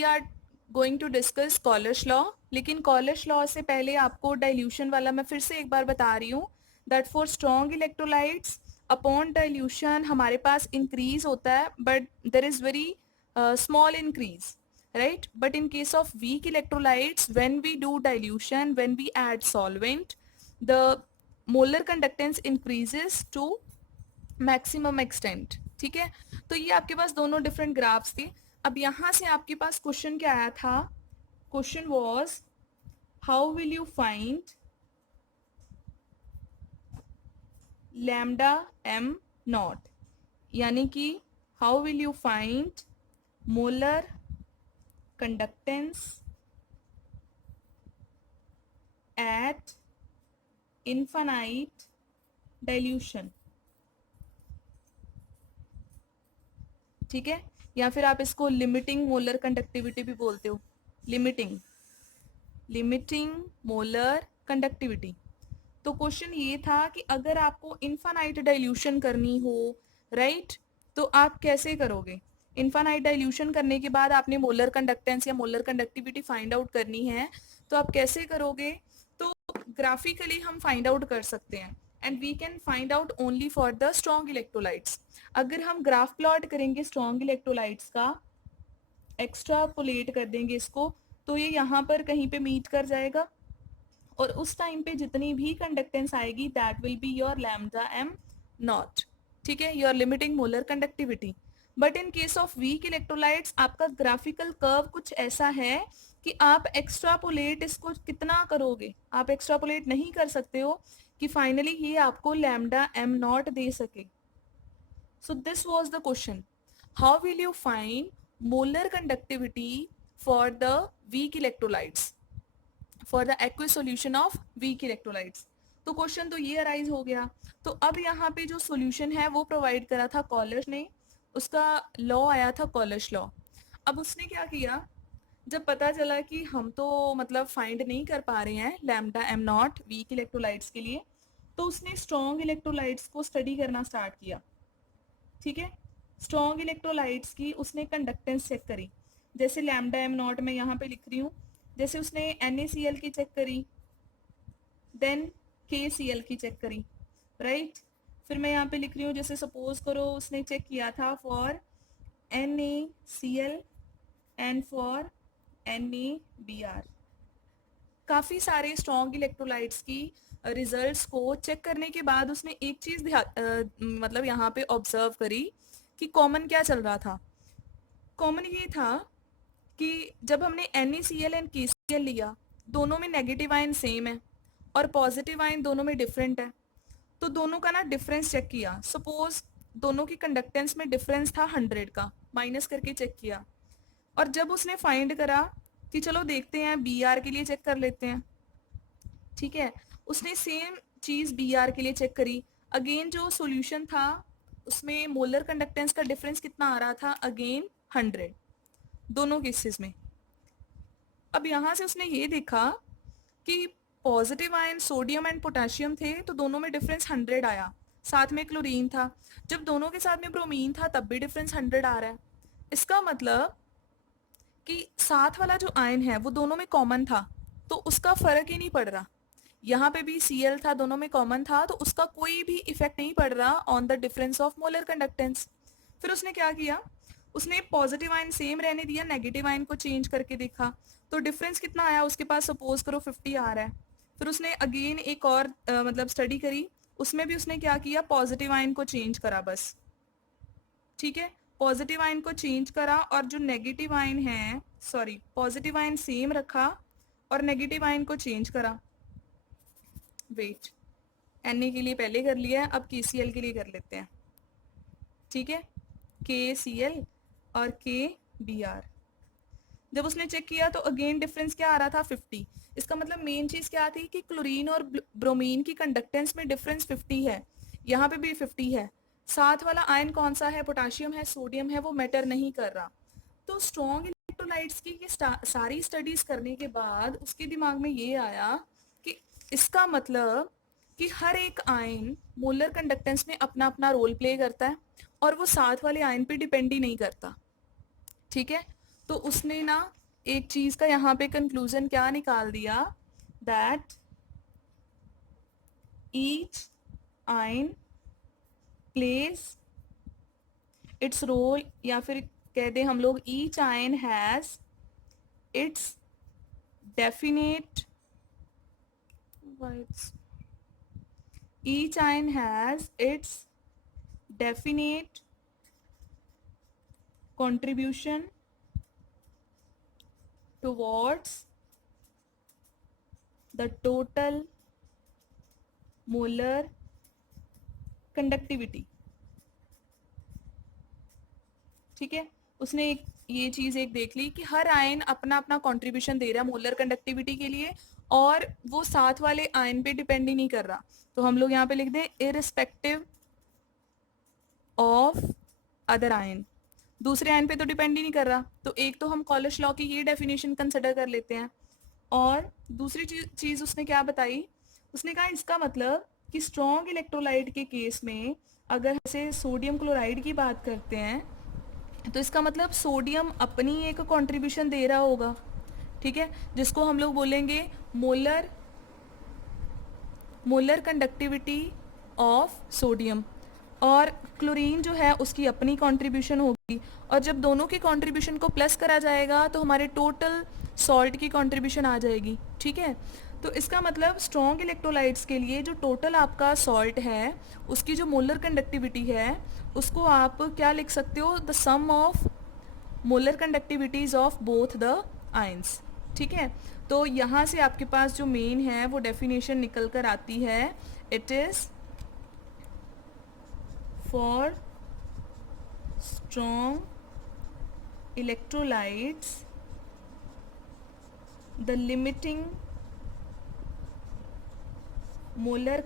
We are going to discuss Kohlrausch law, लेकिन Kohlrausch law से पहले आपको डाइल्यूशन वाला मैं फिर से एक बार बता रही हूँ that for strong electrolytes upon dilution हमारे पास इंक्रीज होता है but there is very small increase, right? But in case of weak electrolytes, when we do dilution, when we add solvent, the molar conductance increases to maximum extent. ठीक है, तो ये आपके पास दोनों different graphs थे. अब यहां से आपके पास क्वेश्चन क्या आया था? Question was how will you find lambda m not, यानी कि how will you find molar conductance at infinite dilution. ठीक है, या फिर आप इसको लिमिटिंग मोलर कंडक्टिविटी भी बोलते हो, लिमिटिंग मोलर कंडक्टिविटी. तो क्वेश्चन ये था कि अगर आपको इनफाइनाइट डाइल्यूशन करनी हो, राइट, तो आप कैसे करोगे? इनफाइनाइट डाइल्यूशन करने के बाद आपने मोलर कंडक्टेंस या मोलर कंडक्टिविटी फाइंड आउट करनी है, तो आप कैसे करोगे? तो ग्राफिकली हम फाइंड आउट कर सकते हैं and we can find out only for the strong electrolytes. अगर हम ग्राफ प्लॉट करेंगे स्ट्रॉन्ग इलेक्ट्रोलाइट्स का, एक्स्ट्रापोलेट कर देंगे इसको, तो ये यहाँ पर कहीं पे मीट कर जाएगा और उस टाइम पे जितनी भी कंडक्टेंस आएगी that will be your lambda m not. ठीक है, your limiting molar conductivity. But in case of weak electrolytes आपका ग्राफिकल कर्व कुछ ऐसा है कि आप एक्स्ट्रापोलेट इसको कितना करोगे, आप एक्स्ट्रापोलेट नहीं कर सकते हो कि फाइनली ये आपको लैम्डा एम नॉट दे सके. So this was the question, how will you find molar conductivity for the weak electrolytes, for the aqueous solution of weak electrolytes. तो क्वेश्चन तो ये अराइज हो गया. तो अब यहाँ पे जो सॉल्यूशन है वो प्रोवाइड करा था कॉलश ने, उसका लॉ आया था कॉलश लॉ. अब उसने क्या किया, जब पता चला कि हम तो मतलब फाइंड नहीं कर पा रहे हैं lambda m not weak electrolytes के लिए, तो उसने स्ट्रॉन्ग इलेक्ट्रोलाइट्स को स्टडी करना स्टार्ट किया. ठीक है, स्ट्रॉन्ग इलेक्ट्रोलाइट्स की उसने कंडक्टेंस चेक करी, जैसे लैम्डा एम नॉट मैं यहाँ पे लिख रही हूँ, जैसे उसने NaCl की चेक करी, देन KCl की चेक करी, राइट. फिर मैं यहाँ पे लिख रही हूँ, जैसे सपोज करो उसने चेक किया था for NaCl and for NaBr. काफ़ी सारे स्ट्रॉन्ग इलेक्ट्रोलाइट्स की रिजल्ट्स को चेक करने के बाद उसने एक चीज़ मतलब यहाँ पे ऑब्जर्व करी कि कॉमन क्या चल रहा था. कॉमन ये था कि जब हमने NaCl एंड KCl लिया, दोनों में नेगेटिव आयन सेम है और पॉजिटिव आयन दोनों में डिफरेंट है, तो दोनों का ना डिफरेंस चेक किया. सपोज दोनों की कंडक्टेंस में डिफरेंस था 100 का, माइनस करके चेक किया, और जब उसने फाइंड करा कि चलो देखते हैं Br के लिए चेक कर लेते हैं, ठीक है, उसने सेम चीज़ Br के लिए चेक करी. अगेन जो सॉल्यूशन था उसमें मोलर कंडक्टेंस का डिफरेंस कितना आ रहा था, अगेन 100 दोनों केसेस में. अब यहाँ से उसने ये देखा कि positive ion sodium and potassium थे तो दोनों में डिफरेंस 100 आया, साथ में क्लोरीन था. जब दोनों के साथ में ब्रोमीन था तब भी डिफरेंस 100 आ रहा है. इसका मतलब कि साथ वाला जो आयन है वो दोनों में कॉमन था, तो उसका फर्क ही नहीं पड़ रहा. यहाँ पे भी Cl था, दोनों में कॉमन था, तो उसका कोई भी इफेक्ट नहीं पड़ रहा on the difference of molar conductance. फिर उसने क्या किया, उसने पॉजिटिव आयन सेम रहने दिया, नेगेटिव आयन को चेंज करके देखा, तो डिफरेंस कितना आया उसके पास, सपोज करो 50 आ रहा है. फिर उसने अगेन एक और मतलब स्टडी करी, उसमें भी उसने क्या किया, पॉजिटिव आयन को चेंज करा बस. ठीक है, पॉजिटिव आयन को चेंज करा और जो नेगेटिव आयन है, सॉरी, पॉजिटिव आयन सेम रखा और नेगेटिव आयन को चेंज करा. वेट, Na के लिए पहले कर लिया है, अब KCl के लिए कर लेते हैं. ठीक है, KCl और KBr. जब उसने चेक किया तो अगेन डिफरेंस क्या आ रहा था, 50. इसका मतलब मेन चीज क्या थी कि क्लोरीन और ब्रोमीन की कंडक्टेंस में डिफरेंस 50 है, यहाँ पे भी 50 है. साथ वाला आयन कौन सा है, पोटाशियम है, सोडियम है, वो मैटर नहीं कर रहा. तो स्ट्रॉन्ग इलेक्ट्रोलाइट्स की ये सारी स्टडीज करने के बाद उसके दिमाग में ये आया कि इसका मतलब कि हर एक आयन मोलर कंडक्टेंस में अपना अपना रोल प्ले करता है और वो साथ वाले आयन पे डिपेंड ही नहीं करता. ठीक है, तो उसने ना एक चीज का यहाँ पे कंक्लूजन क्या निकाल दिया, that each ion plays its role, या फिर कह दें हम लोग each ion has its definite, each ion has its definite contribution towards the total molar conductivity. ठीक है, उसने ये चीज एक देख ली कि हर आयन अपना अपना कंट्रीब्यूशन दे रहा है मोलर कंडक्टिविटी के लिए, और वो साथ वाले आयन पे डिपेंड ही नहीं कर रहा। तो हम लोग यहाँ पे लिख दें इररिस्पेक्टिव ऑफ अदर आयन, दूसरे आयन पे तो डिपेंड ही नहीं कर रहा। तो एक तो हम कॉलिश लॉ की ये डेफिनेशन कंसिडर कर लेते हैं, और दूसरी चीज उसने क्या बताई, उसने कहा इसका मतलब कि स्ट्रॉन्ग इलेक्ट्रोलाइट के केस में अगर जैसे सोडियम क्लोराइड की बात करते हैं, तो इसका मतलब सोडियम अपनी एक कंट्रीब्यूशन दे रहा होगा, ठीक है, जिसको हम लोग बोलेंगे मोलर कंडक्टिविटी ऑफ सोडियम, और क्लोरीन जो है उसकी अपनी कंट्रीब्यूशन होगी, और जब दोनों की कंट्रीब्यूशन को प्लस करा जाएगा तो हमारे टोटल सॉल्ट की कंट्रीब्यूशन आ जाएगी, ठीक है। तो इसका मतलब स्ट्रॉन्ग इलेक्ट्रोलाइट्स के लिए जो टोटल आपका सॉल्ट है उसकी जो मोलर कंडक्टिविटी है उसको आप क्या लिख सकते हो, the sum of molar conductivities of both the ions, ठीक है। तो यहाँ से आपके पास जो मेन है वो डेफिनेशन निकल कर आती है, it is for strong electrolytes the limiting molar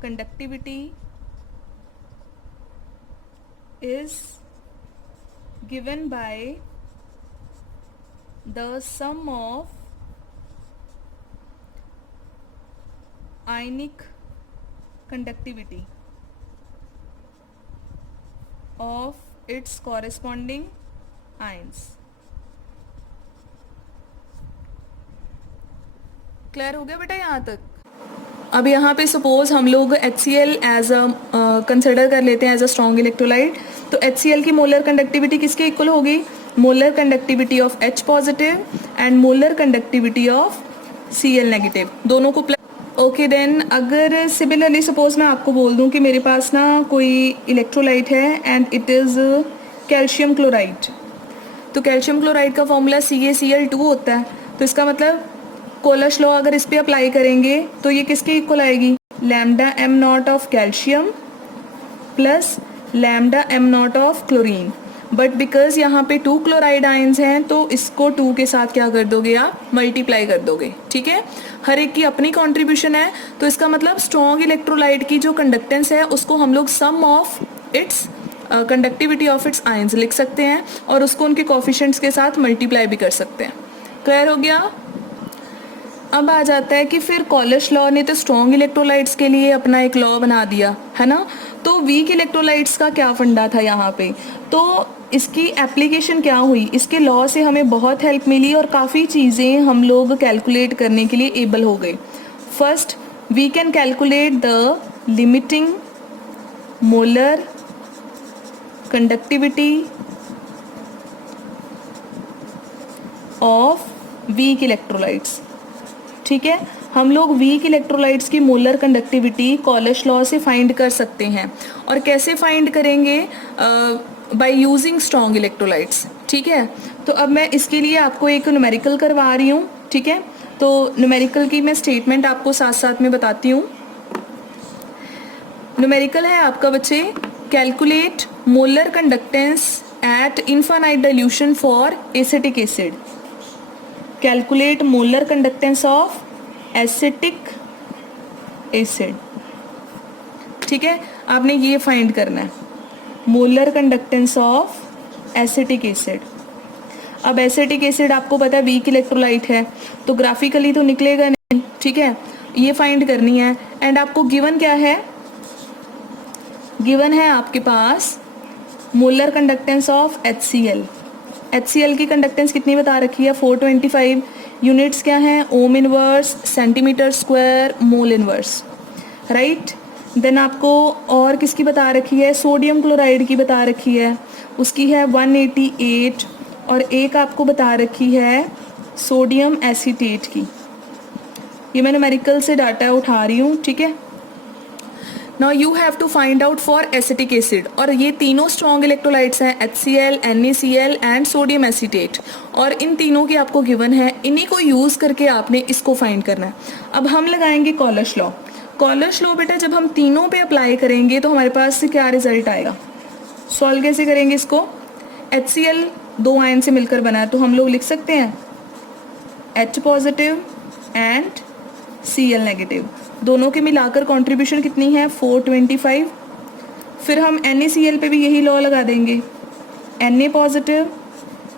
conductivity is given by the sum of ionic conductivity of its corresponding ions. Clear हो गया बेटा यहाँ तक? अब यहाँ पे सपोज हम लोग HCl एज अ कंसिडर कर लेते हैं एज अ स्ट्रॉन्ग इलेक्ट्रोलाइट, तो HCl की मोलर कंडक्टिविटी किसके इक्वल होगी, molar conductivity of H positive and molar conductivity of Cl negative, दोनों को प्लस। ओके देन, अगर सिमिलरली सपोज मैं आपको बोल दूं कि मेरे पास ना कोई इलेक्ट्रोलाइट है and it is calcium chloride, तो कैल्शियम क्लोराइड का फॉर्मूला CaCl2 होता है, तो इसका मतलब कोलश लॉ अगर इस पे अप्लाई करेंगे तो ये किसके इक्वल आएगी, lambda m not of calcium plus lambda m not of chlorine, but because यहाँ पे 2 क्लोराइड आयंस हैं तो इसको 2 के साथ क्या कर दोगे आप, मल्टीप्लाई कर दोगे, ठीक है। हर एक की अपनी कंट्रीब्यूशन है, तो इसका मतलब स्ट्रॉन्ग इलेक्ट्रोलाइट की जो कंडक्टेंस है उसको हम लोग sum of its conductivity of its ions लिख सकते हैं, और उसको उनके कोफिशिएंट्स के साथ मल्टीप्लाई भी कर सकते हैं। क्लियर हो गया? अब आ जाता है कि फिर कॉलिश लॉ ने तो स्ट्रॉन्ग इलेक्ट्रोलाइट्स के लिए अपना एक लॉ बना दिया है ना, तो वीक इलेक्ट्रोलाइट्स का क्या फंडा था यहाँ पे, तो इसकी एप्लीकेशन क्या हुई, इसके लॉ से हमें बहुत हेल्प मिली और काफ़ी चीज़ें हम लोग कैलकुलेट करने के लिए एबल हो गए। First, we can calculate the limiting molar conductivity of weak electrolytes, ठीक है। हम लोग वीक इलेक्ट्रोलाइट्स की मोलर कंडक्टिविटी कॉलिश लॉ से फाइंड कर सकते हैं, और कैसे फाइंड करेंगे, बाय यूजिंग स्ट्रॉन्ग इलेक्ट्रोलाइट्स, ठीक है। तो अब मैं इसके लिए आपको एक न्यूमेरिकल करवा रही हूँ, ठीक है। तो न्यूमेरिकल की मैं स्टेटमेंट आपको साथ साथ में बताती हूँ। न्यूमेरिकल है आपका बच्चे, calculate molar conductance eight infinite dilution for acetic acid, calculate molar conductance of acetic acid, ठीक है। आपने ये फाइंड करना है, molar conductance of acetic acid. अब एसिटिक एसिड आपको पता है वीक इलेक्ट्रोलाइट है, तो ग्राफिकली तो निकलेगा नहीं, ठीक है, ये फाइंड करनी है। एंड आपको गिवन क्या है, गिवन है आपके पास molar conductance of HCl। HCl की कंडक्टेंस कितनी बता रखी है, 425। यूनिट्स क्या हैं, ohm inverse, centimetre square, mole inverse, right. Then आपको और किसकी बता रखी है, सोडियम क्लोराइड की बता रखी है, उसकी है 188। और एक आपको बता रखी है सोडियम एसीटेट की। ये मैं न्यूमेरिकल से डाटा उठा रही हूँ, ठीक है। Now you have to find out for acetic acid, और ये तीनों स्ट्रॉन्ग इलेक्ट्रोलाइट्स हैं, HCl, NaCl and sodium acetate, और इन तीनों की आपको गिवन है, इन्हीं को यूज़ करके आपने इसको फाइंड करना है। अब हम लगाएंगे कॉलश लॉ। कॉलश लॉ बेटा जब हम तीनों पे अप्लाई करेंगे तो हमारे पास से क्या रिजल्ट आएगा, सॉल्व कैसे करेंगे इसको। HCl 2 आयन से मिलकर बना है, तो हम लोग लिख सकते हैं H positive and Cl negative, दोनों के मिलाकर कंट्रीब्यूशन कितनी है, 425। फिर हम NaCl पे भी यही लॉ लगा देंगे, Na positive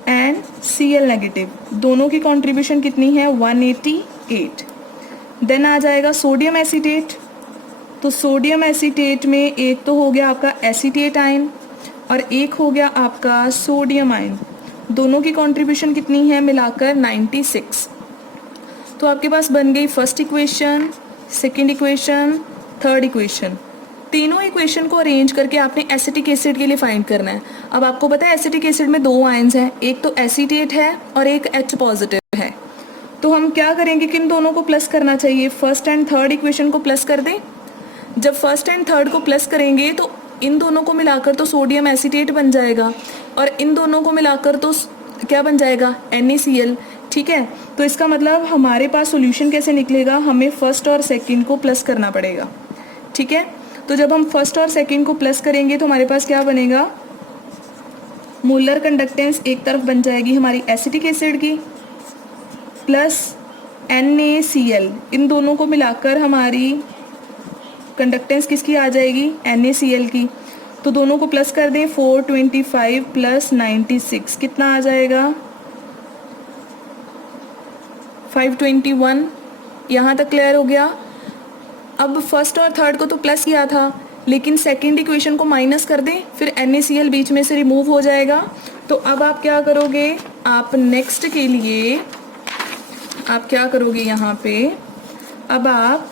and Cl negative, दोनों की कंट्रीब्यूशन कितनी है, 188। देन आ जाएगा सोडियम एसीटेट। तो सोडियम एसीटेट में एक तो हो गया आपका एसीटेट आयन और एक हो गया आपका सोडियम आयन, दोनों की कंट्रीब्यूशन कितनी है मिलाकर 96। तो आपके पास बन गई first equation, second equation, third equation. तीनों इक्वेशन को अरेंज करके आपने एसिटिक एसिड के लिए फाइंड करना है। अब आपको पता है एसिटिक एसिड में 2 आयन्स हैं, एक तो एसीटेट है और एक H पॉजिटिव है। तो हम क्या करेंगे कि इन दोनों को प्लस करना चाहिए, फर्स्ट एंड थर्ड इक्वेशन को प्लस कर दें। जब फर्स्ट एंड थर्ड को प्लस करेंगे तो इन दोनों को मिलाकर तो सोडियम एसीटेट बन जाएगा और इन दोनों को मिलाकर तो क्या बन जाएगा, NaCl, ठीक है। तो इसका मतलब हमारे पास सॉल्यूशन कैसे निकलेगा, हमें फर्स्ट और सेकंड को प्लस करना पड़ेगा, ठीक है। तो जब हम फर्स्ट और सेकंड को प्लस करेंगे तो हमारे पास क्या बनेगा, मोलर कंडक्टेंस एक तरफ बन जाएगी हमारी एसिटिक एसिड की प्लस NaCl, इन दोनों को मिलाकर हमारी कंडक्टेंस किसकी आ जाएगी, NaCl की। तो दोनों को प्लस कर दें, 425 प्लस 96 कितना आ जाएगा, 521। यहाँ तक क्लियर हो गया। अब फर्स्ट और थर्ड को तो प्लस किया था, लेकिन सेकंड इक्वेशन को माइनस कर दें, फिर NaCl बीच में से रिमूव हो जाएगा। तो अब आप क्या करोगे, आप नेक्स्ट के लिए आप क्या करोगे यहाँ पे, अब आप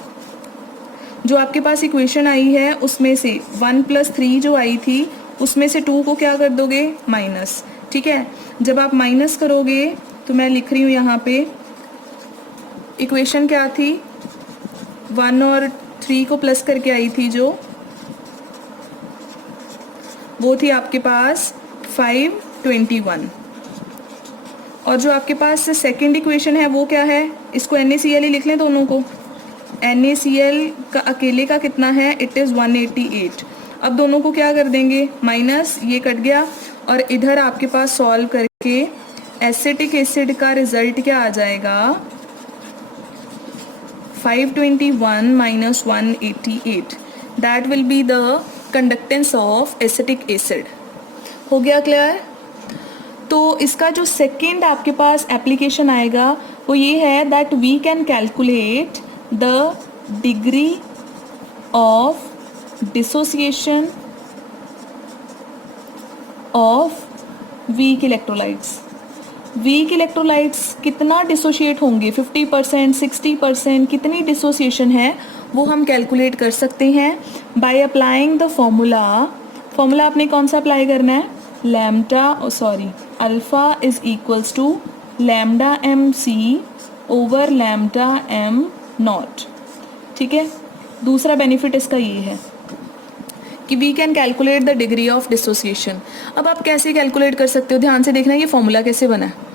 जो आपके पास इक्वेशन आई है उसमें से 1 + 3 जो आई थी उसमें से 2 को क्या कर दोगे, माइनस, ठीक है। जब आप माइनस करोगे तो मैं लिख रही हूँ यहाँ पे इक्वेशन क्या थी, 1 और 3 को प्लस करके आई थी जो, वो थी आपके पास 521। और जो आपके पास सेकंड इक्वेशन है वो क्या है, इसको NaCl ही लिख लें दोनों को। NaCl का अकेले का कितना है, इट इज़ 188। अब दोनों को क्या कर देंगे, माइनस, ये कट गया और इधर आपके पास सॉल्व करके एसिटिक एसिड का रिजल्ट क्या आ जाएगा, 521 minus 188, that will be the conductance of acetic acid. हो गया क्लियर। तो इसका जो सेकेंड आपके पास एप्लीकेशन आएगा वो ये है that we can calculate the degree of dissociation of weak electrolytes. Weak electrolytes कितना डिसोशिएट होंगे, 50%, 60%, कितनी डिसोसिएशन है वो हम कैलकुलेट कर सकते हैं by applying the formula. Formula आपने कौन सा अप्लाई करना है, alpha is equals to lambda MC over lambda M naught, ठीक है। दूसरा बेनिफिट इसका ये है कि we can calculate the degree of dissociation. अब आप कैसे कैलकुलेट कर सकते हो, ध्यान से देखना ये फॉर्मूला कैसे बना है।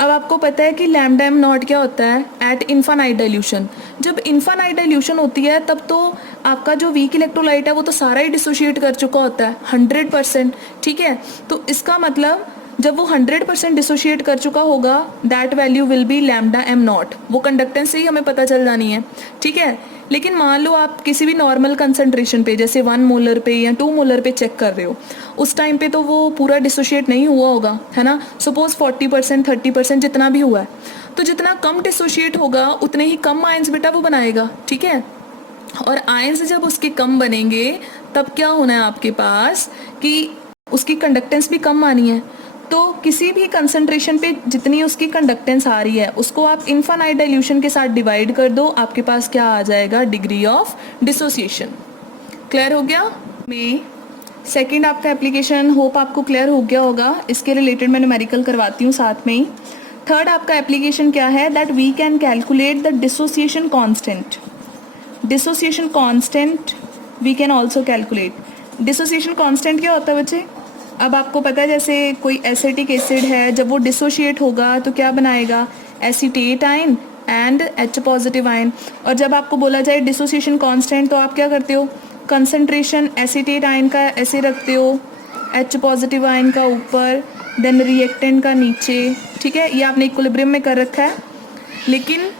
अब आपको पता है कि लैम्डा M नॉट क्या होता है, एट इन्फानाइट डाइल्यूशन। जब इन्फानाइट डाइल्यूशन होती है तब तो आपका जो वीक इलेक्ट्रोलाइट है वो तो सारा ही डिसोशिएट कर चुका होता है 100%, ठीक है। तो इसका मतलब जब वो 100% डिसोशिएट कर चुका होगा that value will be lambda M not, वो कंडक्टेंस से ही हमें पता चल जानी है, ठीक है। लेकिन मान लो आप किसी भी नॉर्मल कंसंट्रेशन पे जैसे 1 मोलर पे या 2 मोलर पे चेक कर रहे हो, उस टाइम पे तो वो पूरा डिसोशिएट नहीं हुआ होगा, है ना। सपोज 40%, 30% जितना भी हुआ है, तो जितना कम डिसोशिएट होगा उतने ही कम आयंस बेटा वो बनाएगा, ठीक है। और आयंस जब उसके कम बनेंगे तब क्या होना है आपके पास कि उसकी कंडक्टेंस भी कम आनी है। तो किसी भी कंसंट्रेशन पे जितनी उसकी कंडक्टेंस आ रही है उसको आप इनफाइनाइट डाइल्यूशन के साथ डिवाइड कर दो, आपके पास क्या आ जाएगा, डिग्री ऑफ डिसोसिएशन। क्लियर हो गया? में सेकंड आपका एप्लीकेशन होप आपको क्लियर हो गया होगा, इसके रिलेटेड मैं न्यूमेरिकल करवाती हूँ साथ में ही। थर्ड आपका एप्लीकेशन क्या है, that we can calculate the dissociation constant. Dissociation constant we can also calculate. Dissociation constant क्या होता है बच्चे? अब आपको पता है जैसे कोई एसिटिक एसिड है, जब वो डिसोशिएट होगा तो क्या बनाएगा, acetate ion and H positive ion. और जब आपको बोला जाए डिसोसिएशन कांस्टेंट तो आप क्या करते हो, कंसंट्रेशन एसीटेट आयन का ऐसे रखते हो, H पॉजिटिव आयन का ऊपर, देन रिएक्टेंट का नीचे, ठीक है, ये आपने इक्विलिब्रियम में कर रखा है। लेकिन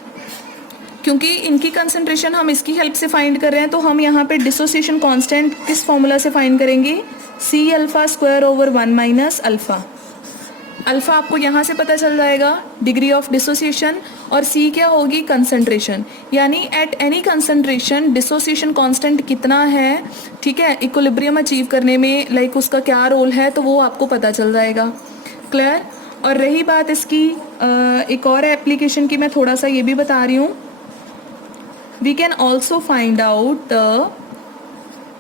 क्योंकि इनकी कंसंट्रेशन हम इसकी हेल्प से फाइंड कर रहे हैं तो हम यहाँ पे डिसोसिएशन कांस्टेंट किस फॉर्मूला से फाइंड करेंगे, C alpha square over 1 minus alpha. Alpha आपको यहाँ से पता चल जाएगा, डिग्री ऑफ डिसोसिएशन, और C क्या होगी, कंसंट्रेशन। यानी eight any concentration dissociation constant कितना है, ठीक है, इक्विलिब्रियम अचीव करने में लाइक उसका क्या रोल है, तो वो आपको पता चल जाएगा। क्लियर? और रही बात इसकी एक और एप्लीकेशन की, मैं थोड़ा सा ये भी बता रही हूँ। We can also find out the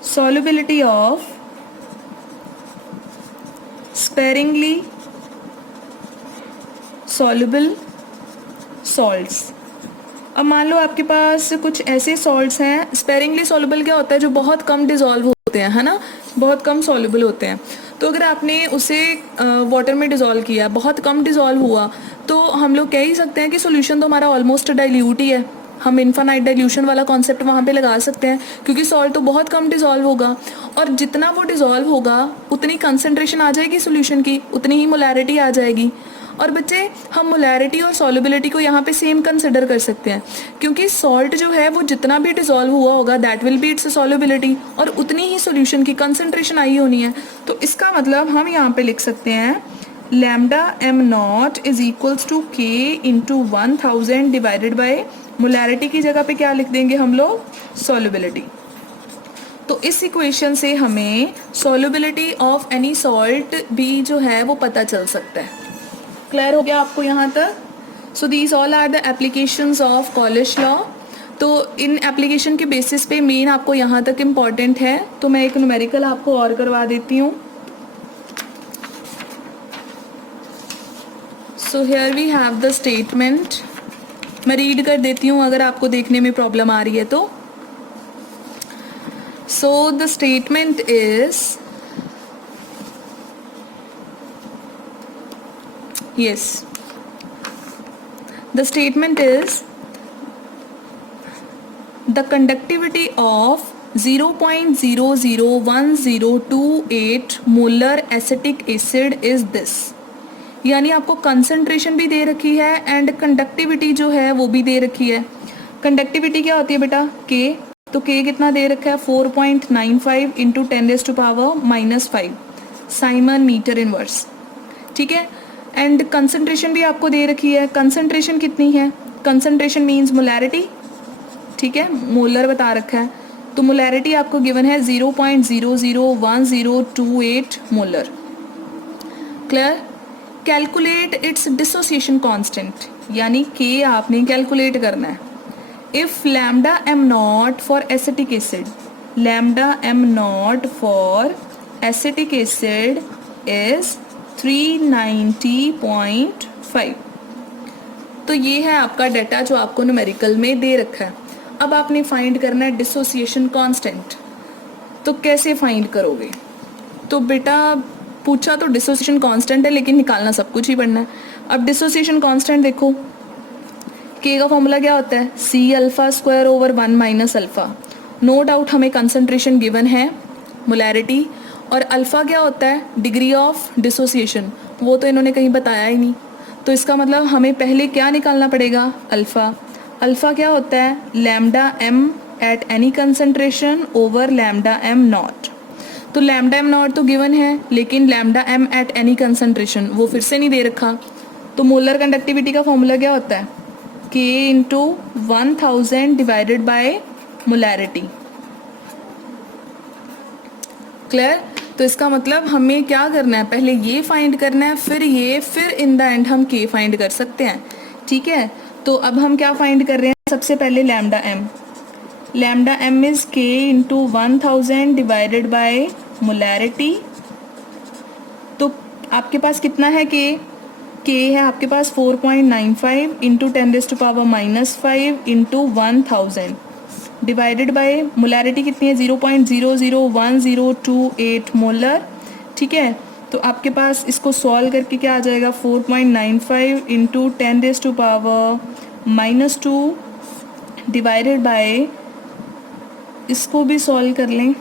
solubility of sparingly soluble salts। अब मान लो आपके पास कुछ ऐसे सॉल्ट्स हैं, स्पेरिंगली सॉल्युबल क्या होता है, जो बहुत कम डिजॉल्व होते हैं, है ना, बहुत कम सॉल्युबल होते हैं। तो अगर आपने उसे वाटर में डिजॉल्व किया, बहुत कम डिजॉल्व हुआ, तो हम लोग कह ही सकते हैं कि सोल्यूशन तो हमारा ऑलमोस्ट डाइल्यूट ही है। हम इनफाइनाइट डाइल्यूशन वाला कॉन्सेप्ट वहाँ पे लगा सकते हैं, क्योंकि सॉल्ट तो बहुत कम डिजॉल्व होगा, और जितना वो डिजॉल्व होगा उतनी कंसंट्रेशन आ जाएगी सोल्यूशन की, उतनी ही मोलैरिटी आ जाएगी। और बच्चे हम मोलैरिटी और सॉल्युबिलिटी को यहाँ पे सेम कंसिडर कर सकते हैं, क्योंकि सॉल्ट जो है वो जितना भी डिजॉल्व हुआ होगा that will be it's solubility, और उतनी ही सोल्यूशन की कंसंट्रेशन आई होनी है। तो इसका मतलब हम यहाँ पे लिख सकते हैं lambda m nought is equals to k into 1000 divided by molarity की जगह पे क्या लिख देंगे हम लोग, सॉल्युबिलिटी। तो इस इक्वेशन से हमें सॉल्युबिलिटी ऑफ एनी सॉल्ट भी जो है वो पता चल सकता है। क्लियर हो गया आपको यहाँ तक? So these all are the applications of Kohlrausch law. तो इन एप्लीकेशन के बेसिस पे मेन आपको यहाँ तक इम्पॉर्टेंट है। तो मैं एक न्यूमेरिकल आपको और करवा देती हूँ। So here we have the statement, मैं रीड कर देती हूँ अगर आपको देखने में प्रॉब्लम आ रही है तो। So the statement is, yes, the statement is the conductivity of 0.001028 molar acetic acid is this। यानी आपको कंसंट्रेशन भी दे रखी है एंड कंडक्टिविटी जो है वो भी दे रखी है। कंडक्टिविटी क्या होती है बेटा, K, तो K कितना दे रखा है, 4.95 इंटू 10⁻⁻5 साइमन मीटर इनवर्स, ठीक है। एंड कंसंट्रेशन भी आपको दे रखी है, कंसंट्रेशन कितनी है, कंसंट्रेशन मीन्स मोलैरिटी, ठीक है, मोलर बता रखा है, तो मोलैरिटी आपको गिवन है 0.001028 molar. Clear? Calculate its dissociation constant, यानी के आपने कैलकुलेट करना है। If lambda m not for acetic acid, lambda m not for acetic acid is 390.5। तो ये है आपका डाटा जो आपको न्यूमेरिकल में दे रखा है। अब आपने फाइंड करना है डिसोसिएशन कांस्टेंट। तो कैसे फाइंड करोगे? तो बेटा पूछा तो डिसोसिएशन कांस्टेंट है, लेकिन निकालना सब कुछ ही पड़ना है। अब डिसोसिएशन कांस्टेंट देखो, के का फॉर्मूला क्या होता है, C alpha square over 1 minus alpha. No doubt हमें कंसंट्रेशन गिवन है, मोलैरिटी, और अल्फ़ा क्या होता है, डिग्री ऑफ डिसोसिएशन, वो तो इन्होंने कहीं बताया ही नहीं। तो इसका मतलब हमें पहले क्या निकालना पड़ेगा, अल्फ़ा। अल्फ़ा क्या होता है, lambda m at any concentration over lambda m nought. तो लैम्डा एम नॉट तो गिवन है, लेकिन lambda m at any concentration वो फिर से नहीं दे रखा। तो मोलर कंडक्टिविटी का फॉर्मूला क्या होता है, K into 1000 divided by molarity. Clear? तो इसका मतलब हमें क्या करना है, पहले ये फाइंड करना है, फिर ये, फिर इन द एंड हम के फाइंड कर सकते हैं, ठीक है। तो अब हम क्या फाइंड कर रहे हैं, सबसे पहले lambda m. Lambda m is k into 1000 divided by molarity. तो आपके पास कितना है के है आपके पास 4.95 into 10⁻⁻5 into 1000 divided by molarity कितनी है 0.001028 मोलर, ठीक है। तो आपके पास इसको सॉल्व करके क्या आ जाएगा 4.95 इंटू 10⁻⁻2 डिवाइडेड बाय, इसको भी सॉल्व कर लें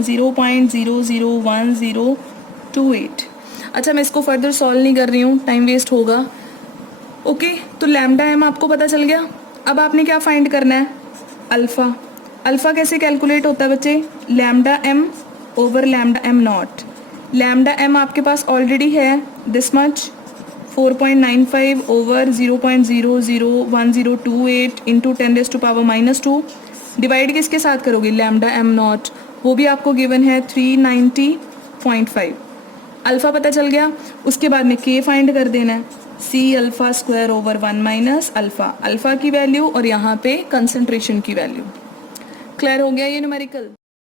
0.001028। अच्छा मैं इसको फर्दर सॉल्व नहीं कर रही हूँ, टाइम वेस्ट होगा। ओके तो लैम्डा एम आपको पता चल गया। अब आपने क्या फाइंड करना है, अल्फ़ा। अल्फ़ा कैसे कैलकुलेट होता है बच्चे, lambda m over lambda m nought. Lambda m आपके पास ऑलरेडी है दिस मच 4.95 ओवर 0.001028 इंटू 10⁻⁻2 डिवाइड किसके साथ करोगे, लैम्डा एम नॉट, वो भी आपको गिवन है 390.5। अल्फ़ा पता चल गया, उसके बाद में के फाइंड कर देना है, C alpha square over 1 minus alpha, alpha की वैल्यू और यहाँ पे कंसंट्रेशन की वैल्यू। क्लियर हो गया ये न्यूमेरिकल।